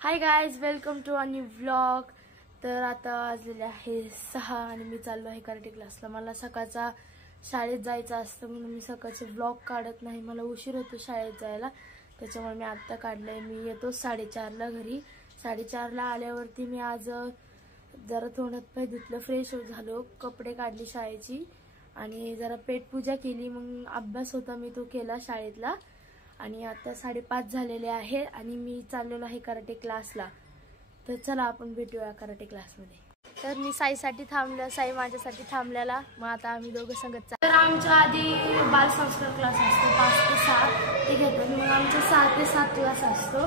High guys, welcome to a new vlog. तर आता वाजलेले आहे 6 आणि मी चाललो आहे कराटे क्लासला। मला सकाळचा शाळेत जायचं असतं म्हणून मी सकाळचे व्लॉग काढत नाही, मला उशीर होतो शाळेत जायला, त्याच्यामुळे मी आत्ता काढलंय। मी येतो 4:30ला घरी। 4:30ला आल्यावरती मी आज जरा तोंडात पाय धुतलं, फ्रेश झालो, कपडे काढले शाळेची आणि जरा पेटपूजा केली। मग अभ्यास होता मी तो केला शाळेतला आणि आता 5:30 झालेले आहे आणि मी चाललेलो आहे कराटे क्लासला। तर चला आपण भेटूया कराटे क्लासमध्ये। तर मी साईसाठी थांबलं, साई माझ्यासाठी थांबल्याला, मग आता आम्ही दोघं संगत चाललो। तर आमच्या आधी बालसंस्कार क्लास असतो 5 ते 7 ते घेतात, मग आमचा 6 ते 7 क्लास असतो।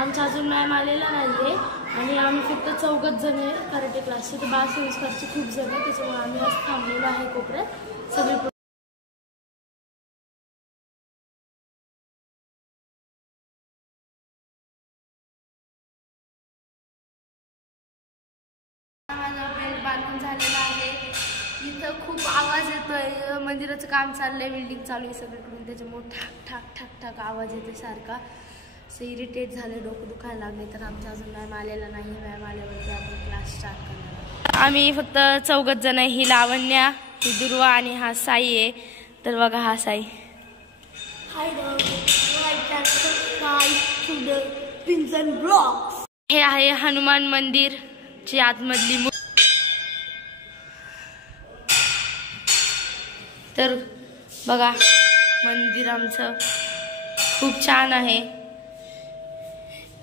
आमचा अजून मॅम आलेला नाहीये आणि आम्ही फक्त 4 जण आहे कराटे क्लासचे। तर बालसंस्कारचे खूप जण आहे, त्याच्यामुळे आम्ही आज थांबलेलो आहे कोपऱ्यात सगळे। माझा बेल्ट बांधून झालेला आहे। इथं खूप आवाज येतोय, मंदिराचं काम चाललंय, बिल्डिंग चालू आहे सगळीकडून, त्याच्यामुळे ठाक ठाक ठाक ठाक आवाज येतोय सारखा। असं इरिटेट झाले, डोकं दुखायला लागले। तर आमचा अजून मॅम आलेला नाही, मॅम आल्यावरती आपण क्लास स्टार्ट करणार। आम्ही फक्त 4 जण आहे, ही लावण्या, ही दुर्वा आणि हा साई आहे। तर बघा हा साई। हे आहे हनुमान मंदिर ची आतमधली। तर बघा मंदिर आमचं खूप छान आहे।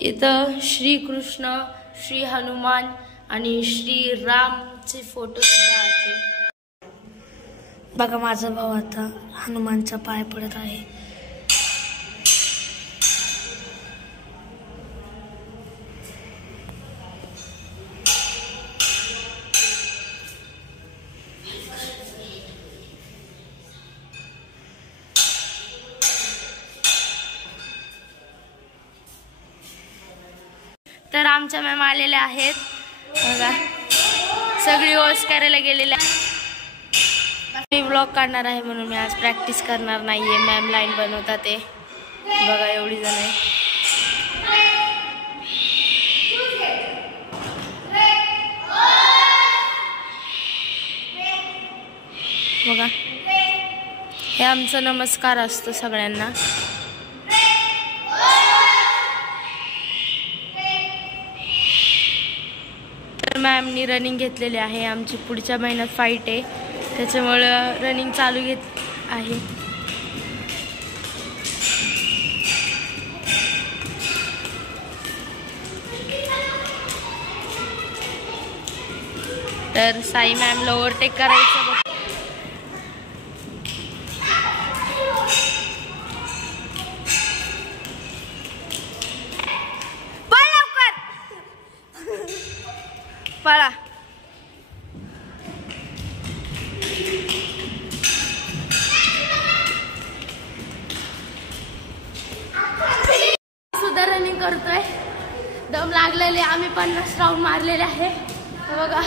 इथं श्री कृष्ण, श्री हनुमान आणि श्री रामचे फोटो सुद्धा आहेत। बघा माझा भाऊ आता हनुमानचा पाय पडत आहे। तर आमच्या मॅम आलेल्या आहेत बघा, सगळी ओस करायला गेलेल्या। मी व्लॉग काढणार आहे म्हणून मी आज प्रॅक्टिस करणार नाहीये। मॅम लाईन बनवतात ते बघा, एवढी जण आहे। बघा हे आमचा नमस्कार असतो सगळ्यांना। मॅमनी रनिंग घेतलेली आहे, आमची पुढच्या महिन्यात फाईट आहे, त्याच्यामुळं रनिंग चालू घेत आहे। तर साई मॅमला ओव्हरटेक करायचं। पळा सुद्धा रनिंग करतोय, दम लागलेले। आम्ही 50 राऊंड मारलेले आहे बघा,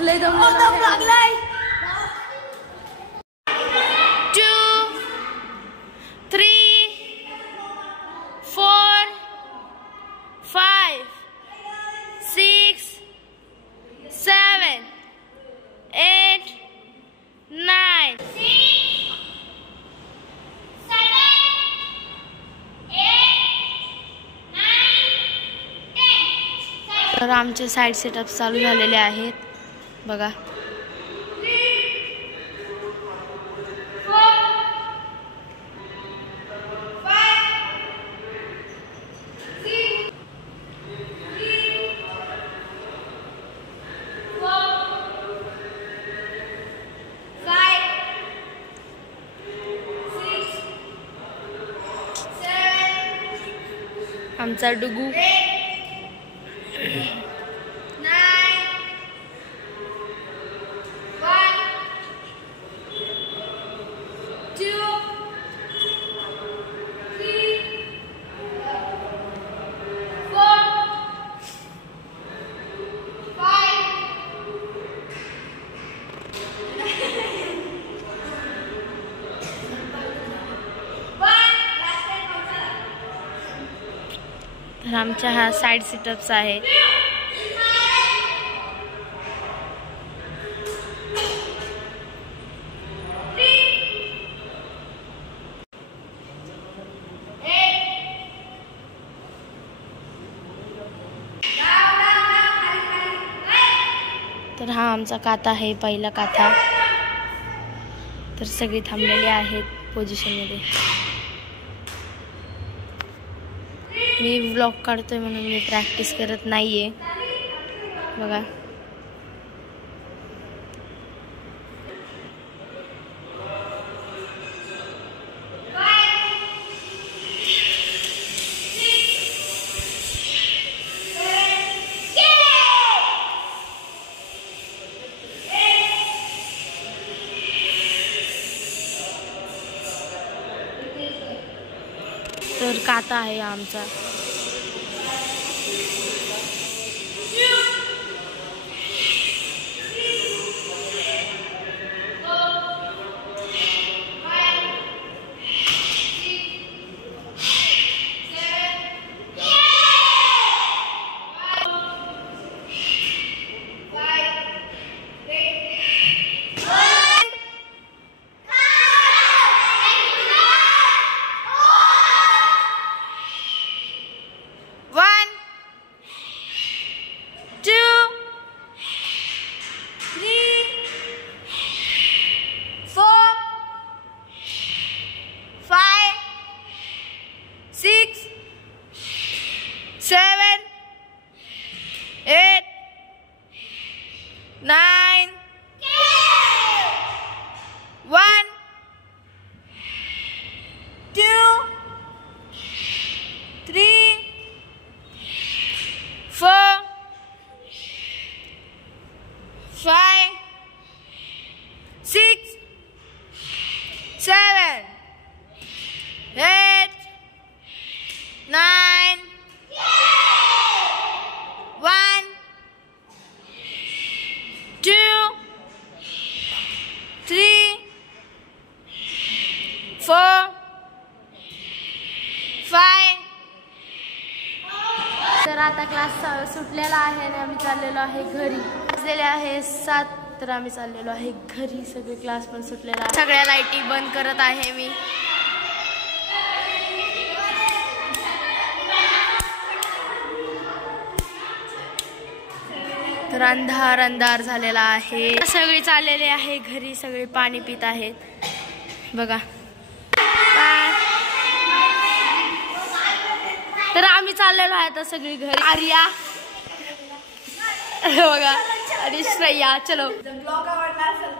लय दम लागलाय। 2 3 4 5 6 7 8 9 तर आमचे साईड सेटअप चालू झालेले आहेत बघा। आमचा डुगू तर आमच्या हा साईड सिटअप्स आहेत. तर हा आमचा काथा आहे, पहिला काथा. तर सगळे थांबलेले आहेत पोझिशनमध्ये. मी व्लॉग काढतोय म्हणून मी प्रॅक्टिस करत नाहीये. बघा तर काथा आहे आमचा. तर आता क्लास सुटलेला आहे आणि आम्ही चाललेलो आहे घरी. वाजलेले आहे 7. तर आम्ही चाललेलो आहे घरी. सगळे क्लास पण सुटलेला आहे. सगळ्या लाईटी बंद करत आहे मी. तर अंधार अंधार झालेला आहे. सगळे चाललेले आहे घरी. सगळे पाणी पित आहेत बघा. तर आम्ही चाललेलो आहे आता सगळी घरी. आर्या बघा आणि श्रेया. चलो. ब्लॉग आवडला असेल